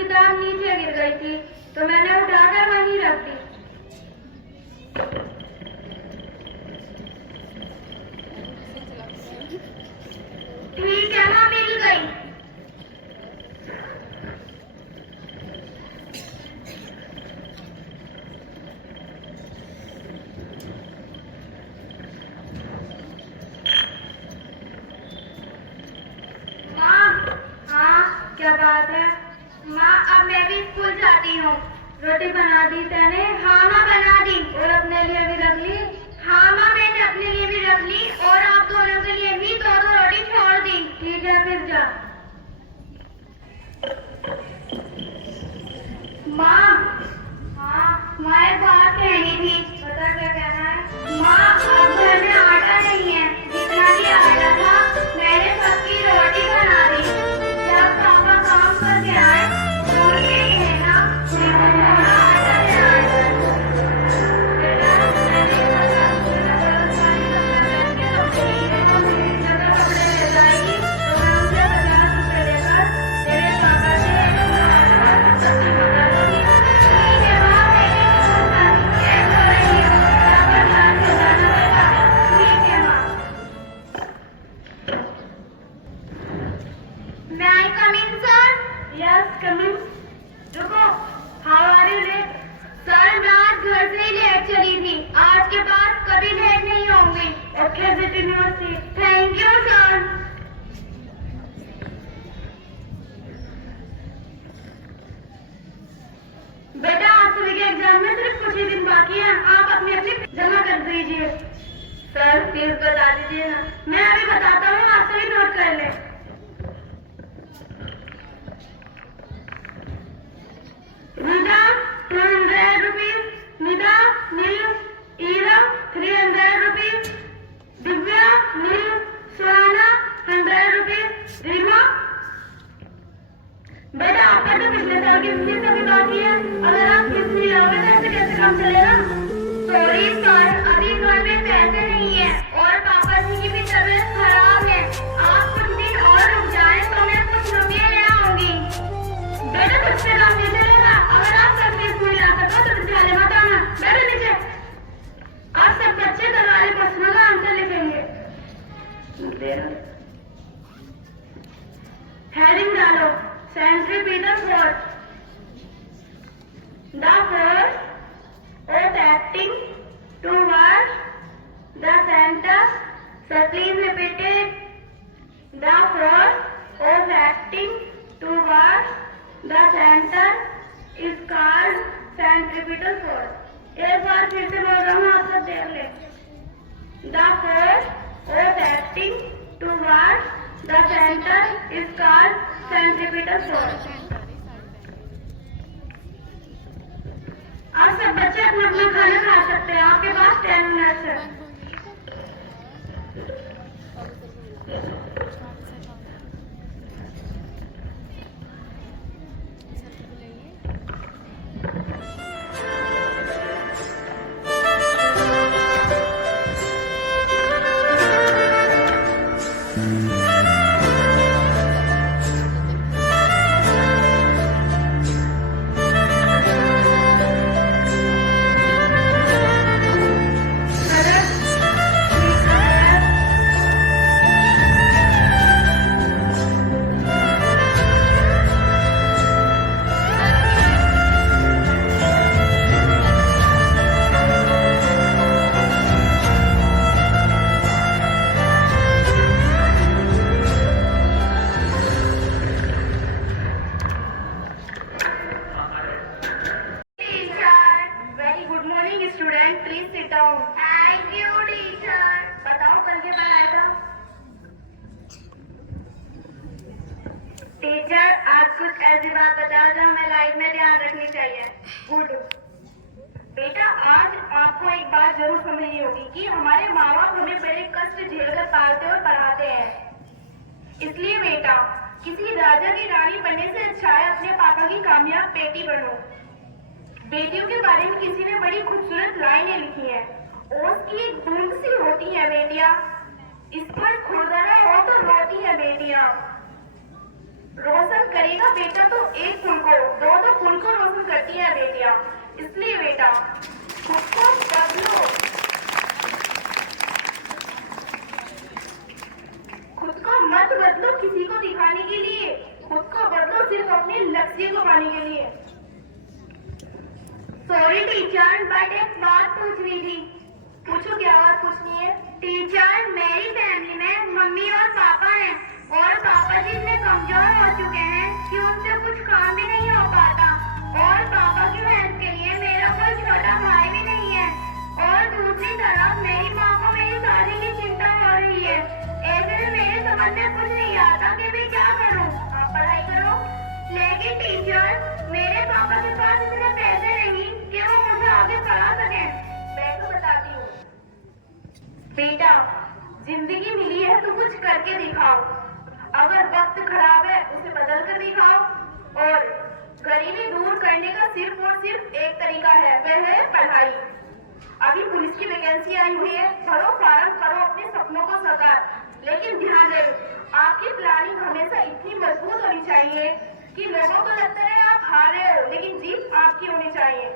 किताब नीचे गिर गई थी तो मैंने उठाकर वहीं रख दी। ठीक है माँ, मिल गई। क्या बात है माँ? अब मैं भी स्कूल जाती हूँ। रोटी बना दी तैने? हाँ माँ बना दी। और अपने लिए भी रख ली? हाँ माँ मैंने अपने लिए भी रख ली और आप दोनों के लिए भी दो दो रोटी छोड़ दी। ठीक है फिर जा। माँ। हाँ माँ एक बात कहनी थी। बता क्या कहना है? माँ अब घर में आटा नहीं है, जितना भी आटा था मैंने सबकी रोटी बना दी। जब पापा काम करके आए तो उनसे कहना कि वो थोड़ा आटा ले आए। बेटा मैंने कहा सारी सब्जियां के तो को मेरी जगह कपड़े ले जाएगी तो मैं उनसे 50 रुपए लेकर तेरे पापा से सब्जी मंगा लूंगी। ठीक है माँ, मैं भी कैसे हो रही हूँ? पापा साथ में जाना बेटा। ठीक है माँ। May I come in, sir? Yes, come in. रुको, how are you late? Sir मैं आज घर से ही लेट चली थी। आज के बाद कभी लेट नहीं होंगी। Okay, sit in your seat. Thank you, sir. बेटा आज सुबह के एग्जाम में सिर्फ कुछ ही दिन बाकी हैं। आप अपनी अपनी जमा कर दीजिए। सर फीस बता दीजिए ना। मैं अभी बताता हूँ, आप सभी नोट कर ले। निदा 200 rupees, निदा नील ईरम 300 rupees, दिव्या नील सुहाना 100 rupees, रीमा। बेटा आपका तो पिछले साल की फीस अभी बाकी है। अगर आप फीस नहीं लाओगे तो ऐसे कैसे काम चलेगा? सॉरी सर, अभी घर में पैसे नहीं है और पापा जी की भी तबीयत खराब है। आप कुछ दिन और रुक जाएं तो मैं कुछ रुपये ले आऊंगी। बेटा तुझसे काम नहीं चलेगा। अगर आप सब फीस नहीं ला सको तो विद्यालय मत आना। बैठो नीचे। आज सब बच्चे कल वाले प्रश्नों का आंसर लिखेंगे। हेडिंग डालो, centripetal force. The force is acting towards the center. So please repeat it. The force is acting towards the center is called centripetal force. एक बार फिर से बोल रहा हूँ, आप सब देख ले। The force is acting towards the center is called centripetal force. आप सब बच्चे अपना अपना खाना खा सकते हैं। आपके पास 10 मिनट्स है। टीचर आज कुछ ऐसी बात बताओ जो हमें लाइफ में ध्यान रखनी चाहिए। गुड। बेटा आज आपको एक बात जरूर समझनी होगी कि हमारे माँ बाप हमें बड़े कष्ट झेलकर पालते और पढ़ाते हैं। इसलिए बेटा किसी राजा की रानी बनने से अच्छा है अपने पापा की कामयाब बेटी बनो। बेटियों के बारे में किसी ने बड़ी खूबसूरत लाइनें लिखी है। ओस की एक बूंद सी होती है बेटिया, इस पर खुरदरा हो तो रोती है बेटिया। रोशन करेगा बेटा तो एक कुल को, इसलिए बेटा खुद को बदलो, खुद को मत बदलो किसी को दिखाने के लिए, खुद को बदलो सिर्फ अपने लक्ष्य को पाने के लिए। सॉरी टीचर, बट एक बात पूछनी थी। पूछो, क्या बात पूछनी है? टीचर, मेरी फैमिली में मम्मी और पापा हैं और पापा जी इतने कमजोर हो चुके हैं कि उनसे कुछ काम भी नहीं हो पाता और पापा की हेल्प के लिए मेरा कोई छोटा भाई भी नहीं है और दूसरी तरफ मेरी माँ को मेरी शादी की चिंता हो रही है। ऐसे में मेरे समझ में कुछ नहीं आता कि मैं क्या करूँ। आप पढ़ाई करो। लेकिन टीचर, मेरे पापा के पास इतने पैसे नहीं कि वो मुझे आगे पढ़ा सके। मैं तो बताती हूँ बेटा, जिंदगी मिली है तो कुछ करके दिखाओ। अगर वक्त खराब है उसे बदल कर दिखाओ। और गरीबी दूर करने का सिर्फ और सिर्फ एक तरीका है, वह है पढ़ाई। अभी पुलिस की वैकेंसी आई हुई है, भरो फॉर्म, करो अपने सपनों को साकार। लेकिन ध्यान रहे, आपकी प्लानिंग हमेशा इतनी मजबूत होनी चाहिए कि लोगों को लगता है आप हार रहे हो, लेकिन जीत आपकी होनी चाहिए।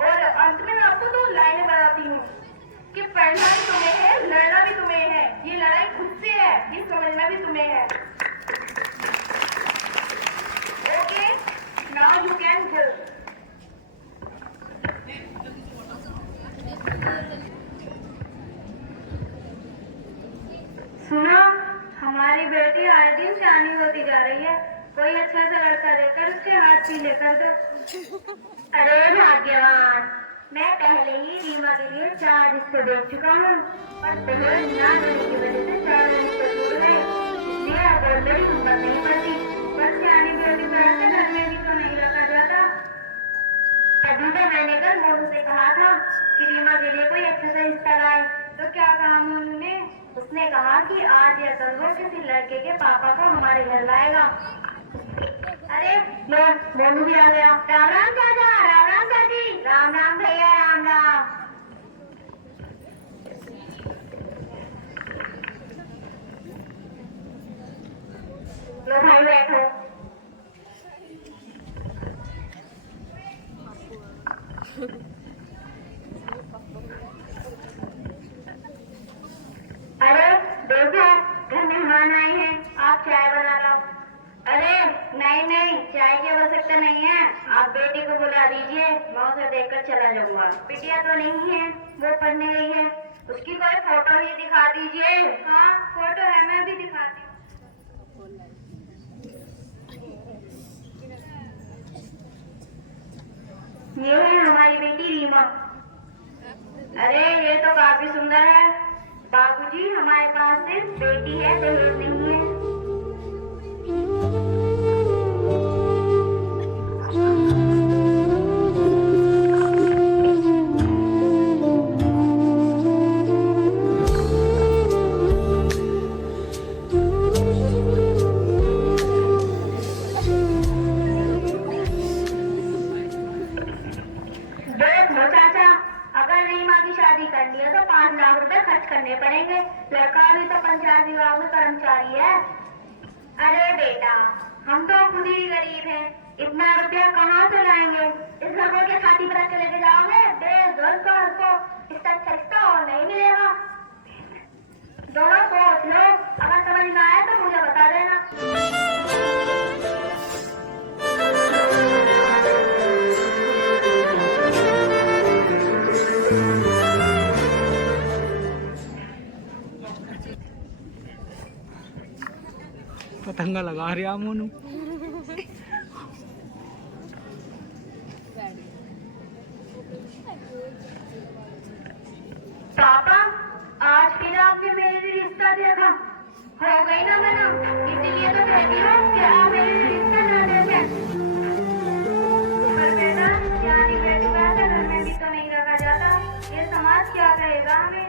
और अंत में मैं आपको दो लाइनें बताती हूँ कि पढ़ना भी तुम्हें है, लड़ना भी तुम्हें है। ये लड़ाई खुद से है, ये समझना भी तुम्हें है। Okay, now you can go. सुनो, हमारी बेटी आए दिन शानी होती जा रही है। कोई अच्छा सा लड़का देकर उसके हाथ पीले कर दो। अरे भाग्यवान, मैं पहले ही रीमा के लिए 4 रिश्ते देख चुका हूँ और दहेज ना देने की वजह से 4 रिश्ते टूट गए। इसलिए अब ऑलरेडी हिम्मत नहीं पड़ती, पर सियानी बेटी को ऐसे घर में भी तो नहीं रखा जाता। तभी तो मैंने कल मोनू से कहा था कि रीमा के लिए कोई अच्छा सा रिश्ता लाए। तो क्या कहा मोनू ने? उसने कहा कि आज या कल वो किसी लड़के के पापा को हमारे घर लाएगा। अरे लो, मोनू भी आ गया। राम राम चाचा, राम राम चाची, राम राम भैया, राम राम। लो भाई बैठो। अरे देखो, घर मेहमान आए हैं, आप चाय बना लो। अरे नहीं नहीं, चाय की आवश्यकता नहीं है, आप बेटी को बुला दीजिए, मैं उसे देखकर चला जाऊंगा। बिटिया तो नहीं है, वो पढ़ने गई है, उसकी कोई फोटो ही दिखा दीजिए। हाँ फोटो है, मैं भी दिखाती हूँ। ये है हमारी बेटी रीमा। अरे ये तो काफी सुंदर है। बाबूजी, हमारे पास सिर्फ बेटी है, दहेज नहीं है। शादी करनी है तो 5 लाख रुपए खर्च करने पड़ेंगे। लड़का भी तो पंचायत विभाग में कर्मचारी है। अरे बेटा, हम तो खुद ही गरीब हैं, इतना रुपया कहाँ से लाएंगे? इस घर को क्या छाती पर रख के लेके जाओगे? को इसका अच्छा रिश्ता और नहीं मिलेगा। दोनों सोच लो, अगर समझ में आए तो मुझे बता देना। पतंगा लगा रहा मोनू। पापा, आज फिर आपने मेरे लिए रिश्ता देखा, हो गई ना मना, इसीलिए तो कहती हूँ कि आप मेरे लिए रिश्ता ना देखें। पर बेटा, यानी बेटी बात है, घर में भी तो नहीं रखा जाता, ये समाज क्या कहेगा हमें?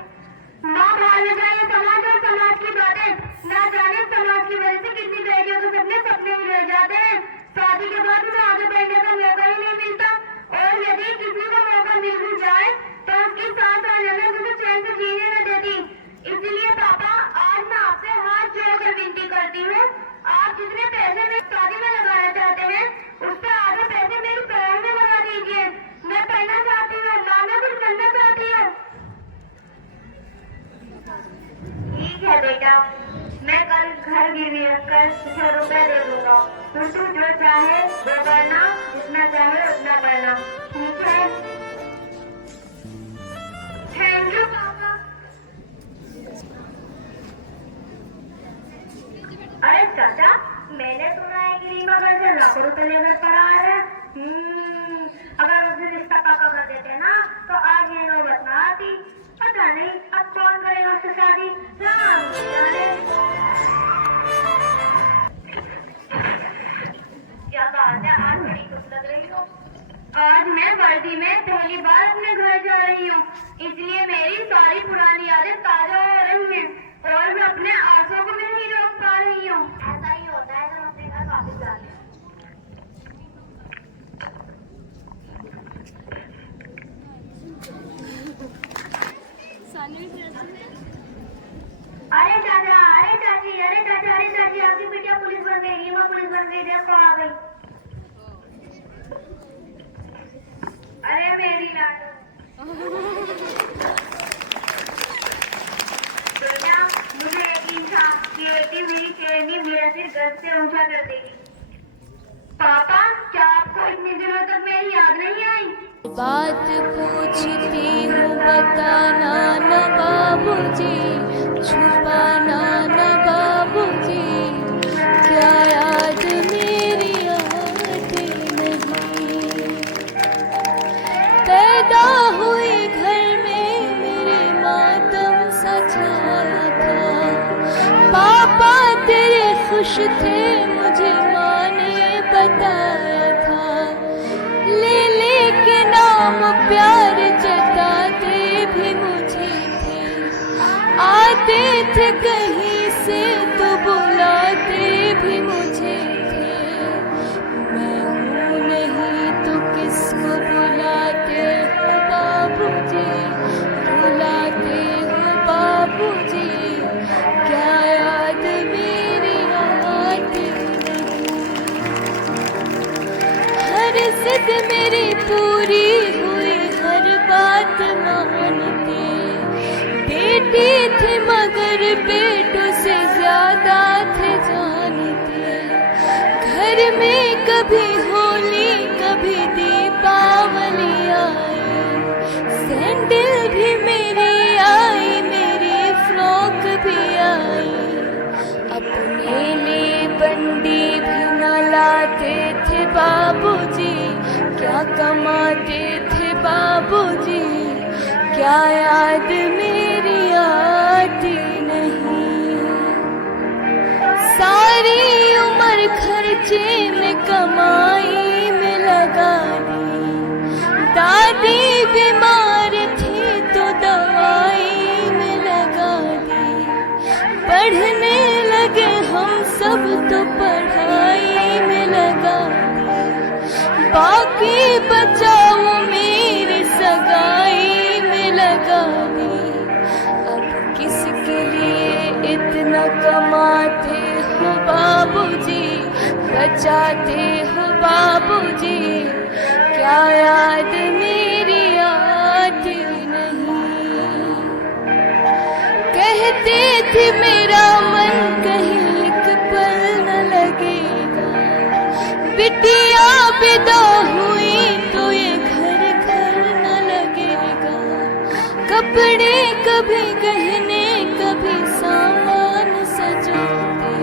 माँ बाहर में जाए समाज और समाज की बातें, ना जाने समाज की वजह से कितनी बेटियों को सपने में रह जाते हैं। शादी के बाद उन्हें आगे बढ़ने का मौका ही नहीं मिलता, और यदि किसी को मौका मिल भी जाए तो उसके साथ आने में मुझे चैन से जीने न देती। इसलिए पापा, आज मैं आपसे हाथ जोड़कर विनती करती हूँ, आप जितने पैसे बेटा, मैं कल घर गिरवी रखकर तुझे रुपए दे दूंगा। तू जो चाहे वो करना, जितना चाहे उतना करना, ठीक है? थैंक यू पापा। अरे चाचा, मैंने सुना है कि रीमा घर से लाखों रुपए लेकर पड़ा है। अगर उसे रिश्ता पक्का कर देते ना तो आज ये नौबत ना आती। पता नहीं अब कौन करेगा उससे शादी। राम जाने। क्या बात है, आज बड़ी खुश लग रही हो। आज मैं वर्दी में पहली बार अपने घर जा रही हूँ, इसलिए मेरी सारी पुरानी यादें ताजा हो रही हैं और मैं अपने आंसुओं को भी नहीं रोक पा रही हूँ। ऐसा ही होता है जब अपने घर वापस जाते हैं। अरे चाचा, अरे चाची, अरे चाचा, अरे चाची, आपकी बिटिया पुलिस बन गई, रीमा पुलिस बन गई, देखो आ गई। अरे मेरी लाडो बेटा, मुझे यकीन था कि बेटी मेरी शेरनी मेरा सिर घर से ऊंचा कर देगी। पापा, क्या आपको इतने दिनों तक मेरी याद नहीं आई? बात पूछती हूँ बताना न बाबूजी, छुपाना न बाबूजी, क्या याद मेरी आती नहीं। पैदा हुई घर में मेरे मातम सा छाया था। पापा तेरे खुश थे मुझे माँ ने बताया था। ले के नाम प्यार जताते भी मुझे थे। आते थे कहीं से तो बुलाते भी मुझे थे। मैं हूँ नहीं तो किसको बुलाते हो बाबूजी, बुलाते हो बाबूजी, क्या याद मेरी आती नहीं। हर जिद मेरी पूरी हुई, हर बात मानते। बेटी थी मगर बेटों से ज्यादा थे जानते। घर में कभी होली कभी दीपावली आई। सैंडल भी मेरी आई, मेरी फ्रॉक भी आई। अपने लिए बंदी भी न लाते थे बाबूजी, क्या कमाते थे बाबूजी, क्या याद मेरी आती नहीं। सारी उम्र खर्चे में कमाई में लगा दी। दादी बीमार थी तो दवाई में लगा दी। पढ़ने लगे हम सब तो पढ़ाई में लगा दी। बाकी बचाओ मेरी सगाई में लगा दी। अब किसके लिए इतना कमाते हो बाबूजी, बचाते हो बाबूजी, क्या याद मेरी आती नहीं। कहते थे मेरा मन कहीं एक पल न लगेगा। बिटिया विदा हुई तो ये घर घर न लगेगा। कपड़े कभी गहने कभी सामान सजाते।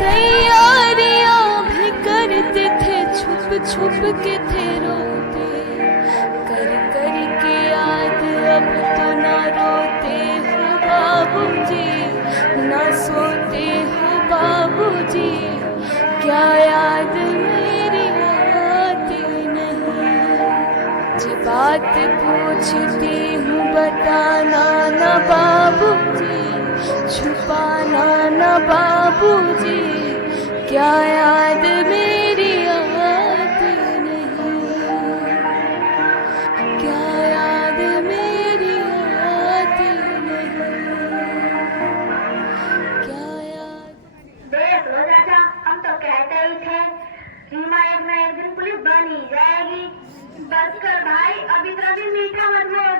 तैयारियां भी करते थे, छुप छुप के थे रोते। कर कर के याद अब तो ना रोते हो बाबूजी, ना सोते हो बाबूजी, क्या याद मेरी आती नहीं। जे बात पूछती हूँ बताना न बाबूजी, छुपाना न बाबूजी, क्या याद मेरी आती नहीं। क्या याद मेरी आती नहीं। क्या याद। देख लो चाचा, हम तो कहते ही थे रीमा एक न एक दिन पुलिस बन ही जाएगी। बस कर भाई, अब इतना भी मीठा मत बोल।